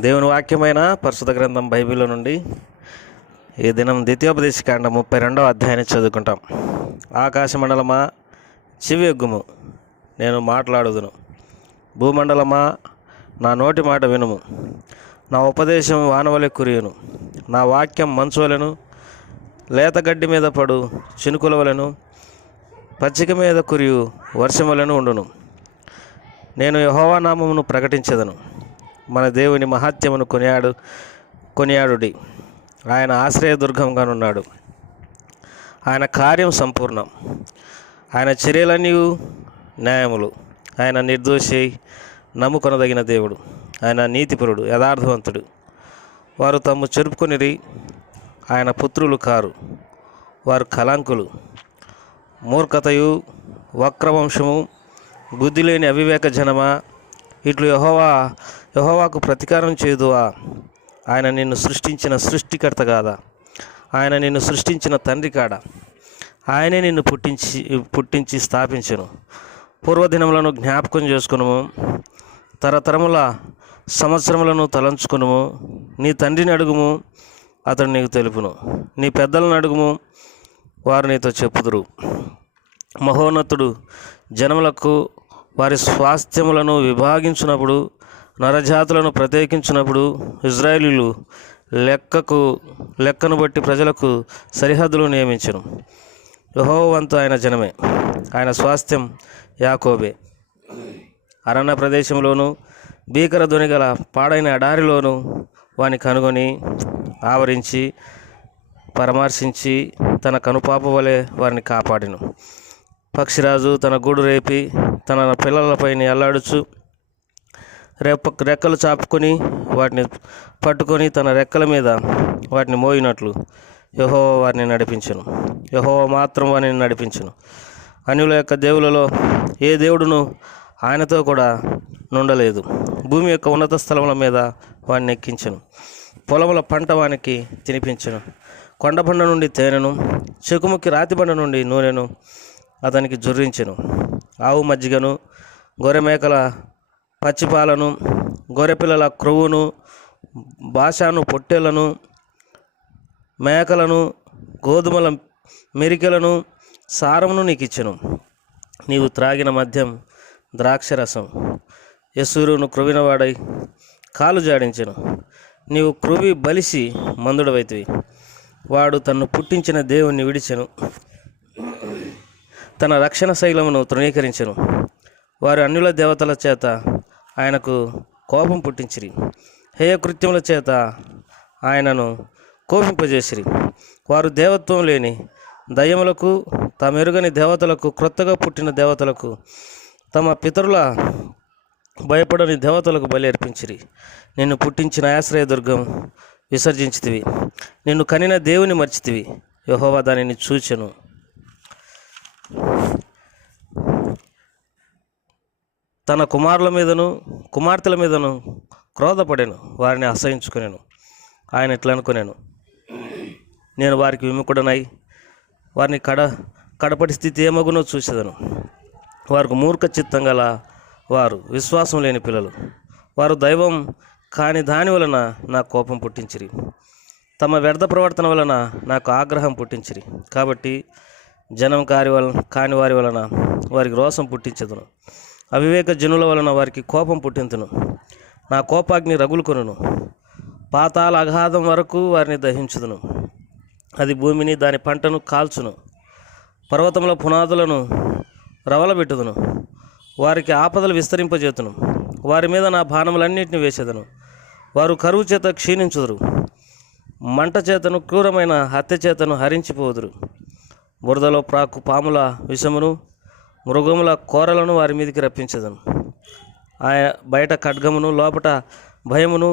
దేవుని వాక్యమైన పరిశుద్ధ గ్రంథం బైబిల్లో నుండి ఈ దినం ద్వితీయోపదేశకాండ 32వ అధ్యాయాన్ని చదువుకుంటాం. ఆకాశమండలమా చెవి ఎగ్గుము, నేను మాట్లాడుదును. భూమండలమా నా నోటి మాట వినుము. నా ఉపదేశం వానవలె కురియును, నా వాక్యం మంచు వలెను, లేతగడ్డి మీద పడు చినుకుల వలెను, పచ్చిక మీద కురియు వర్షం వలెను ఉండును. నేను యెహోవా నామమును ప్రకటించెదను. మన దేవుని మహాత్యమును కొనియాడుడి. ఆయన ఆశ్రయదుర్గంగానున్నాడు. ఆయన కార్యం సంపూర్ణం. ఆయన చర్యలన్నీ న్యాయములు. ఆయన నిర్దోషి, నమ్ముకొనదగిన దేవుడు. ఆయన నీతిపరుడు, యథార్థవంతుడు. వారు తమ్ము చెరుపుకొనిరి, ఆయన పుత్రులు కారు. వారు కళంకులు. మూర్ఖతయు వక్రవంశము, బుద్ధి లేని అవివేక జనమా, ఇట్లు యెహోవాకు ప్రతీకారం చేదువా? ఆయన నిన్ను సృష్టించిన సృష్టికర్త కాదా? ఆయన నిన్ను సృష్టించిన తండ్రి కాడా? ఆయనే నిన్ను పుట్టించి స్థాపించెను. పూర్వదినములను జ్ఞాపకం చేసుకునుము, తరతరముల సంవత్సరములను తలంచుకునుము. నీ తండ్రిని అడుగుము, అతడు నీకు తెలుపును. నీ పెద్దలను అడుగుము, వారు నీతో చెప్పుదురు. మహోన్నతుడు జనములకు వారి స్వాస్థ్యములను విభాగించినప్పుడు, నరజాతులను ప్రత్యేకించినప్పుడు, ఇజ్రాయేలీలు లెక్కను బట్టి ప్రజలకు సరిహద్దులు నియమించెను. యెహోవా వంతు ఆయన జనమే, ఆయన స్వాస్థ్యం యాకోబే. అరణ్య ప్రదేశంలోను, భీకర ధ్వని గల పాడైన ఎడారిలోను వాని కనుగొని ఆవరించి పరామర్శించి తన కనుపాప వలె వారిని కాపాడెను. పక్షిరాజు తన గూడు రేపి తన పిల్లలపైన అల్లాడుచు రెక్కలు చాపుకొని వాటిని పట్టుకొని తన రెక్కల మీద వాటిని మోయినట్లు యెహోవా వారిని నడిపించెను. యెహోవా మాత్రం వారిని నడిపించెను. అన్యుల యొక్క దేవులలో ఏ దేవుడును ఆయనతో కూడా నుండలేదు. భూమి యొక్క ఉన్నత స్థలముల మీద వాడిని ఎక్కించెను. పొలముల పంట వానికి తినిపించెను. కొండబండ నుండి తేనెను, చెకుముకి రాతిబండ నుండి నూనెను అతనికి జుర్రించెను. ఆవు మజ్జిగను, గొర్రె మేకల పచ్చిపాలను, గొర్రెపిల్లల క్రొవ్వును, బాషాను పొట్టేళ్లను, మేకలను, గోధుమల మెరికెలను, సారమును నీకు ఇచ్చెను. నీవు త్రాగిన మద్యం ద్రాక్షరసం. యెసూరును క్రొవినవాడై కాలు జాడించెను. నీవు క్రొవి బలిసి మందుడవైతివి. వాడు తన్ను పుట్టించిన దేవుణ్ణి విడిచెను, తన రక్షణ శైలమును తృణీకరించెను. వారు అన్యుల దేవతల చేత ఆయనకు కోపం పుట్టించిరి. హేయకృత్యముల చేత ఆయనను కోపింపజేసిరి. వారు దేవత్వం లేని దయ్యములకు, తమెరుగని దేవతలకు, క్రొత్తగా పుట్టిన దేవతలకు, తమ పితరుల భయపడని దేవతలకు బలి అర్పించిరి. నిన్ను పుట్టించిన ఆశ్రయదుర్గం విసర్జించితివి. నిన్ను కనిన దేవుని మర్చితివి. యెహోవా దానిని చూచెను. తన కుమారుల మీదను కుమార్తెల మీదను క్రోధపడెను, వారిని అసహించుకునేను. ఆయన ఇట్లా అనుకునేను, నేను వారికి విముఖుడనై వారిని కడపటి స్థితి ఏమగునో చూసేదను. వారికి మూర్ఖ చిత్తం గల వారు, విశ్వాసం లేని పిల్లలు. వారు దైవం కాని దాని వలన నా కోపం పుట్టించిరి. తమ వ్యర్థ ప్రవర్తన వలన నాకు ఆగ్రహం పుట్టించిరి. కాబట్టి జనం కాని వారి వలన వారికి రోషం పుట్టించదును. అవివేక జనుల వలన వారికి కోపం పుట్టింతును. నా కోపాగ్ని రగులుకొనును. పాతాళ అగాధం వరకు వారిని దహించుదును. అది భూమిని దాని పంటను కాల్చును. పర్వతముల పునాదులను రవలబెట్టుదును. వారికి ఆపదలు విస్తరింపజేతును. వారి మీద నా బాణములన్నింటినీ వేసేదను. వారు కరువు చేత క్షీణించుదురు. మంట చేతను, క్రూరమైన హత్య చేతను హరించిపోదురు. బురదలో ప్రాకు పాముల విషమును, మృగముల కోరలను వారి మీదకి రప్పించదను. బయట ఖడ్గమును, లోపట భయమును,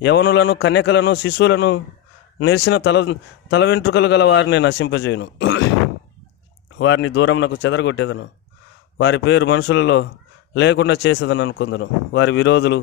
యవనులను, కన్యకలను, శిశువులను, నెరిసిన తల వెంట్రుకలు గల వారిని నశింపజేయును. వారిని దూరమునకు చెదరగొట్టేదను. వారి పేరు మనుషులలో లేకుండా చేసేదని అనుకుందును. వారి విరోధులు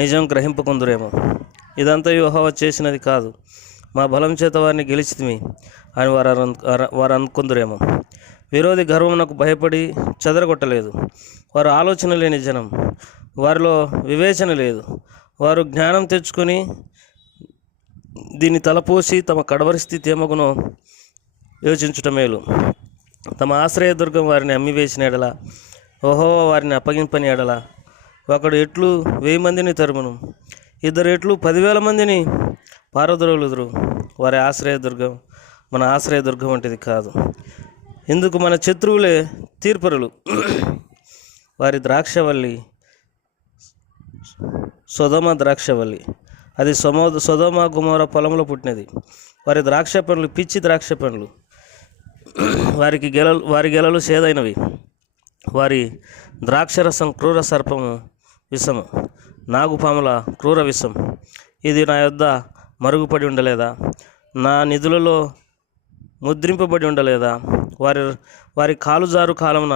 నిజం గ్రహింపకుందురేమో. ఇదంతా యెహోవా చేసినది కాదు, మా బలం చేత వారిని గెలిచితిమి అని వారు అనుకుందురేమో. విరోధి గర్వమునకు భయపడి చెదరగొట్టలేదు. వారు ఆలోచన లేని జనం, వారిలో వివేచన లేదు. వారు జ్ఞానం తెచ్చుకొని దీన్ని తలపోసి తమ కడవరి స్థితి ఏమగునో యోచించుట మేలు. తమ ఆశ్రయదుర్గం వారిని అమ్మివేసిన ఎడల, యెహోవా వారిని అప్పగింపని ఎడల, ఒకడు ఎట్లు 1000 మందిని తరుమును, 2 ఎట్లు 10,000 మందిని పారద్రోలుదురు. వారి ఆశ్రయదుర్గం మన ఆశ్రయదుర్గం వంటిది కాదు. ఇందుకు మన శత్రువులే తీర్పరులు. వారి ద్రాక్షవల్లి సొదొమ ద్రాక్షవల్లి, అది సొదొమ గొమొర్రా పొలంలో పుట్టినది. వారి ద్రాక్ష పండ్లు పిచ్చి ద్రాక్ష పండ్లు, వారి గెలలు సేదైనవి. వారి ద్రాక్షరసం క్రూర సర్పము విషము, నాగుపాముల క్రూర విషం. ఇది నా యొద్ద మరుగుపడి ఉండలేదా? నా నిధులలో ముద్రింపబడి ఉండలేదా? వారి కాలుజారు కాలమున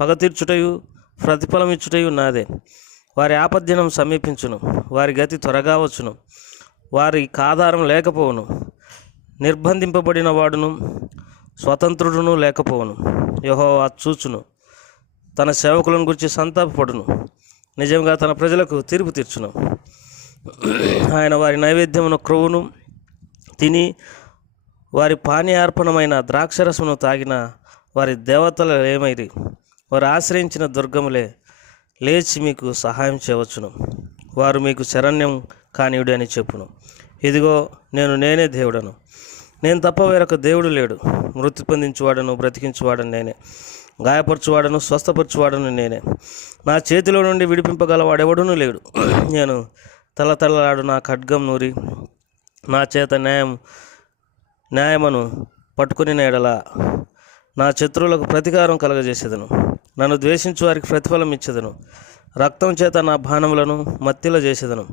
పగ తీర్చుటయు ప్రతిఫలం ఇచ్చుటయు నాదే. వారి ఆపద్దినం సమీపించును, వారి గతి త్వరగా వచ్చును, వారికి ఆధారం లేకపోవును. నిర్బంధింపబడిన వాడును స్వతంత్రుడును లేకపోవును. యెహోవా చూచును, తన సేవకులను గురించి సంతాపపడును, నిజంగా తన ప్రజలకు తీర్పు తీర్చును. ఆయన వారి నైవేద్యమును క్రొవ్వును తిని వారి పానీయార్పణమైన ద్రాక్షరసమును తాగిన వారి దేవతలు ఏమైరి? వారు ఆశ్రయించిన దుర్గములే లేచి మీకు సహాయం చేయవచ్చును. వారు మీకు శరణ్యం కానియుడు అని చెప్పును. ఇదిగో నేనే దేవుడను, నేను తప్ప వేరొక దేవుడు లేడు. మృతి పొందించువాడను బ్రతికించువాడను నేనే, గాయపరచువాడను స్వస్థపరచువాడను నేనే. నా చేతిలో నుండి విడిపింపగలవాడెవడూ లేడు. నేను తలతలలాడు నా ఖడ్గం నూరి నా చేత న్యాయమును పట్టుకుని ఎడల నా శత్రువులకు ప్రతీకారం కలగజేసేదను. నన్ను ద్వేషించు వారికి ప్రతిఫలం ఇచ్చేదను. రక్తం చేత నా బాణములను మత్తిల చేసేదను.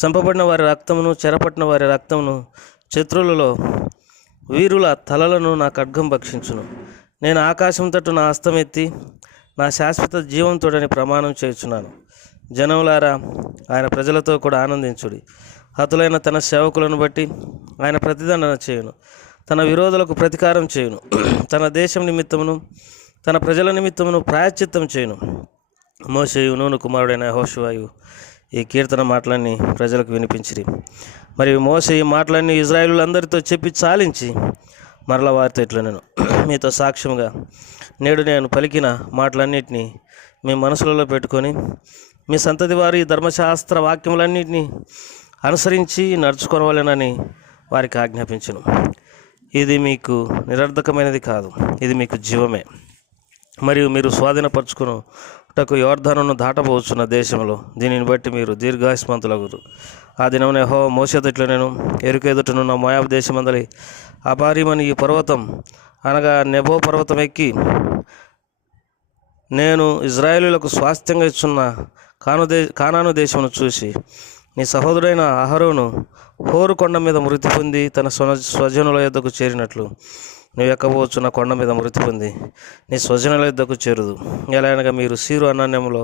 చంపబడిన వారి రక్తమును చెరపట్టిన వారి రక్తమును శత్రువులలో వీరుల తలలను నా ఖడ్గం భక్షించును. నేను ఆకాశం తట్టు నా హస్తం ఎత్తి నా శాశ్వత జీవంతోడని ప్రమాణం చేయుచున్నాను. జనములారా, ఆయన ప్రజలతో కూడా ఆనందించుడి. హతులైన తన సేవకులను బట్టి ఆయన ప్రతిదండన చేయును, తన విరోధులకు ప్రతీకారం చేయును. తన దేశం నిమిత్తమును తన ప్రజల నిమిత్తమును ప్రాయశ్చిత్తం చేయును. మోషేయు నూను కుమారుడైన యెహోషువయు ఈ కీర్తన మాటలన్నీ ప్రజలకు వినిపించిరి. మరియు మోషే ఈ మాటలన్నీ ఇశ్రాయేలులందరితో చెప్పి చాలించి మరల వారితో ఇట్లా నేను మీతో సాక్ష్యంగా నేడు నేను పలికిన మాటలన్నింటినీ మీ మనసులలో పెట్టుకొని మీ సంతతి వారి ధర్మశాస్త్ర వాక్యములన్నింటినీ అనుసరించి నడుచుకోవాలనని వారికి ఆజ్ఞాపించును. ఇది మీకు నిరర్ధకమైనది కాదు, ఇది మీకు జీవమే. మరియు మీరు స్వాధీనపరచుకున్నటకు యోర్దానును దాటబోచున్న దేశంలో దీనిని బట్టి మీరు దీర్ఘాయుష్మంతులగురు. ఆ దినమున యెహోవా మోషేతో ఇట్లా నేను ఎరుకెదుటనున్న మోయాబు దేశమందలి అబారీమని ఈ పర్వతం అనగా నెబో పర్వతం ఎక్కి నేను ఇశ్రాయేలులకు స్వాస్థ్యంగా ఇచ్చున్న కానాను దేశమును చూసి నీ సహోదరుడైన అహరోను హోరు కొండ మీద మృతి పొంది తన స్వజనుల యొద్దకు చేరినట్లు నువ్వు ఎక్కబోచున్న కొండ మీద మృతి పొంది నీ స్వజనుల యొద్దకు చేరుదు. ఎలా అనగా మీరు సీరు అరణ్యంలో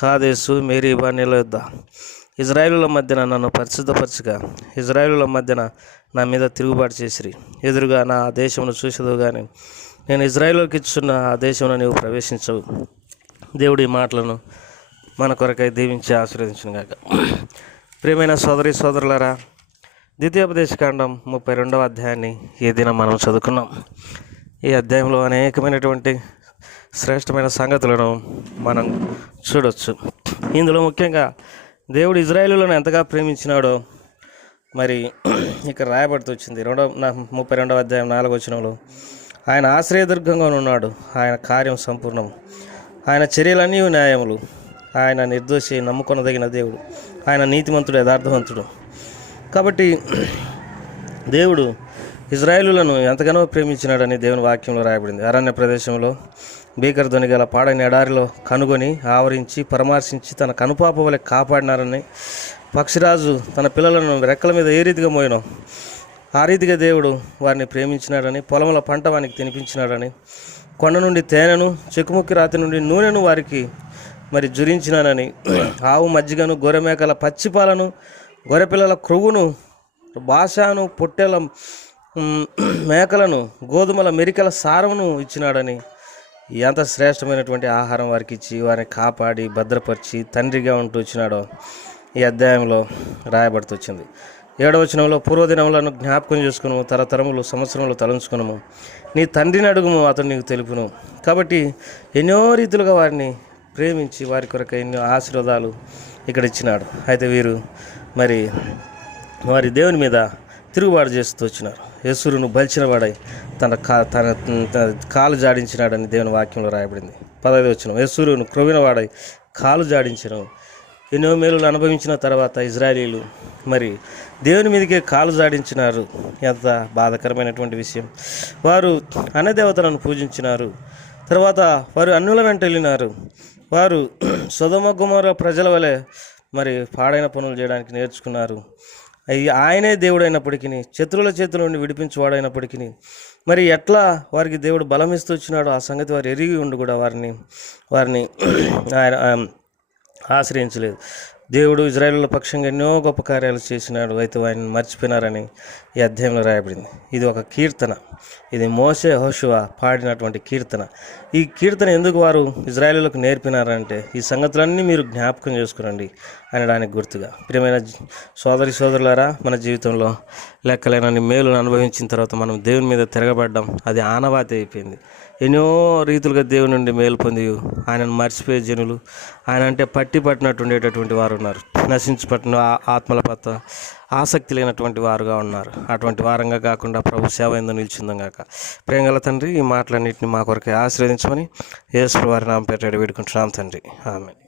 కాదేశు మేరీబా నీళ్ళ యొద్ద ఇజ్రాయేలుల మధ్యన నన్ను పరిశుద్ధపరచగా ఇజ్రాయేలుల మధ్యన నా మీద తిరుగుబాటు చేసిరి. ఎదురుగా నా దేశమును చూసేదు కానీ నేను ఇజ్రాయేలుకి ఇచ్చున్న ఆ దేశంలో నీవు ప్రవేశించవు. దేవుడి మాటలను మన కొరకై దీవించి ఆశీర్వదించును గాక. ప్రియమైన సోదరి సోదరులారా, ద్వితీయోపదేశకాండం 32వ అధ్యాయాన్ని ఈ దినం మనం చదువుకున్నాం. ఈ అధ్యాయంలో అనేకమైనటువంటి శ్రేష్టమైన సంగతులను మనం చూడవచ్చు. ఇందులో ముఖ్యంగా దేవుడు ఇజ్రాయేలులను ఎంతగా ప్రేమించినాడో మరి ఇక్కడ రాయబడుతూ వచ్చింది. 32వ అధ్యాయం 4వ వచనంలో ఆయన ఆశ్రయదుర్గంగా ఉన్నాడు, ఆయన కార్యం సంపూర్ణం, ఆయన చర్యలన్నీ న్యాయములు, ఆయన నిర్దోషి నమ్ముకొనదగిన దేవుడు, ఆయన నీతిమంతుడు యథార్థవంతుడు. కాబట్టి దేవుడు ఇజ్రాయేలులను ఎంతగానో ప్రేమించినాడని దేవుని వాక్యంలో రాయబడింది. అరణ్య ప్రదేశంలో భీకరధ్వని గల పాడైన ఎడారిలో కనుగొని ఆవరించి పరామర్శించి తన కనుపాప వలె కాపాడినారని, పక్షిరాజు తన పిల్లలను రెక్కల మీద ఏ రీతిగా మోయనో ఆ రీతిగా దేవుడు వారిని ప్రేమించినాడని, పొలముల పంట వారికి తినిపించినాడని, కొండ నుండి తేనెను చెక్కుముక్కి రాతి నుండి నూనెను వారికి మరి జురించినానని, ఆవు మజ్జిగను గొర్రెమేకల పచ్చిపాలను గొర్రెపిల్లల క్రొవ్వును బాషాను పొట్టెల మేకలను గోధుమల మెరికల సారమును ఇచ్చినాడని, ఎంత శ్రేష్టమైనటువంటి ఆహారం వారికి ఇచ్చి వారిని కాపాడి భద్రపరిచి తండ్రిగా ఉంటూ వచ్చినాడో ఈ అధ్యాయంలో రాయబడుతూ వచ్చింది. 7వ వచనంలో, పూర్వదినములను జ్ఞాపకం చేసుకును, తరతరములు సంవత్సరములు తలంచుకును, నీ తండ్రిని అడుగుము, అతను నీకు తెలుపును. కాబట్టి ఎన్నో రీతులుగా వారిని ప్రేమించి వారి కొరకు ఎన్నో ఆశీర్వాదాలు ఇక్కడ ఇచ్చినాడు. అయితే వీరు మరి వారి దేవుని మీద తిరుగుబాటు చేస్తూ వచ్చినారు. యేసురును బలిచిన వాడై తన కాలు జాడించినాడని దేవుని వాక్యంలో రాయబడింది. 15వ వచనం, యేసురును క్రొవ్విన వాడై కాలు జాడించను. ఎన్నో మేలులు అనుభవించిన తర్వాత ఇజ్రాయేలీలు మరి దేవుని మీదకే కాలు జాడించినారు. ఎంత బాధాకరమైనటువంటి విషయం. వారు అన్నదేవతలను పూజించినారు. తర్వాత వారు అన్యుల వెంట వెళ్ళినారు. వారు సొదొమ గొమొర్రా ప్రజల వలె మరి పాడైన పనులు చేయడానికి నేర్చుకున్నారు. ఆయనే దేవుడైనప్పటికీ, శత్రువుల చేతుల నుండి విడిపించేవాడైనప్పటికీ మరి ఎట్లా వారికి దేవుడు బలం ఇస్తూ వచ్చినాడో ఆ సంగతి వారు ఎరిగి ఉండి కూడా వారిని ఆయన ఆశ్రయించలేదు. దేవుడు ఇజ్రాయేలుల పక్షంగా ఎన్నో గొప్ప కార్యాలు చేసినాడు. అయితే ఆయన మర్చిపోయినారని ఈ అధ్యాయంలో రాయబడింది. ఇది ఒక కీర్తన. ఇది మోషే యెహోషువ పాడినటువంటి కీర్తన. ఈ కీర్తన ఎందుకు వారు ఇజ్రాయేలులకు నేర్పినారంటే, ఈ సంగతులన్నీ మీరు జ్ఞాపకం చేసుకురండి అనడానికి గుర్తుగా. ప్రియమైన సోదరులారా, మన జీవితంలో లెక్కలేనన్ని మేలును అనుభవించిన తర్వాత మనం దేవుని మీద తిరగబడ్డాం. అది ఆనవాతి అయిపోయింది. ఎన్నో రీతులుగా దేవుని నుండి మేలు పొంది ఆయనను మర్చిపోయే జనులు, ఆయన అంటే పట్టినట్టు ఉండేటటువంటి వారు ఉన్నారు. నశించిపట్టిన ఆత్మల పట్ల ఆసక్తి లేనటువంటి వారుగా ఉన్నారు. అటువంటి వారంగా కాకుండా ప్రభు సేవ ఎందు నిలిచిందాం గాక. ప్రేమగల తండ్రి, ఈ మాటలన్నింటినీ మా కొరకే ఆశీర్వదించమని యేసు వారి నామం పేరిట వేడుకుంటున్నాం తండ్రి. ఆమేన్.